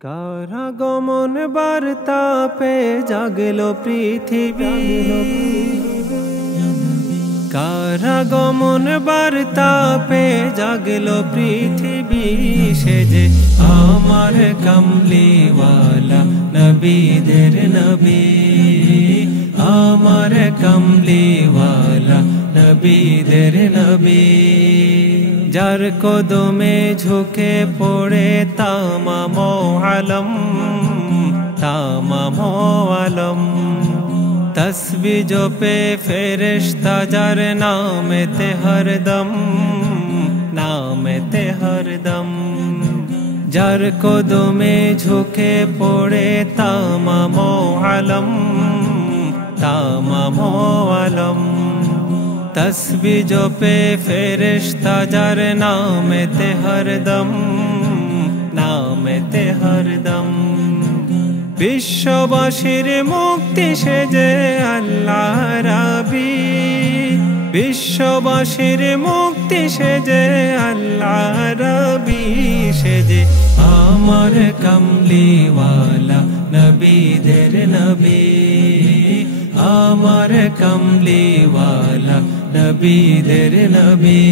কারাগমন বার্তা পে জাগলো পৃথিবী, কারাগমন বার্তা পে জাগলো পৃথিবী। সে যে আমার কমলিওয়ালা নবীদের নবী, আমার কমলিওয়ালা নবীদের নবী। যার কদমে ঝুঁকে পড়ে তামাম আলম, তামাম আলম। তসবি জপে ফেরেশতা যার নামেতে হরদম, নামেতে হরদম। যার কদমে ঝুঁকে পড়ে তামাম আলম, তামাম আলম। তসবি জপে ফেরেশতা যার নামেতে হরদম, নামেতে হরদম। বিশ্ববাসীর মুক্তি সেজে আল্লাহ রাবি, বিশ্ববাসীর মুক্তি সেজে আল্লাহ রাবি। সেজে আমার কমলিওয়ালা নবীদের নবী, আমার কমলিওয়ালা নবীদের নবী।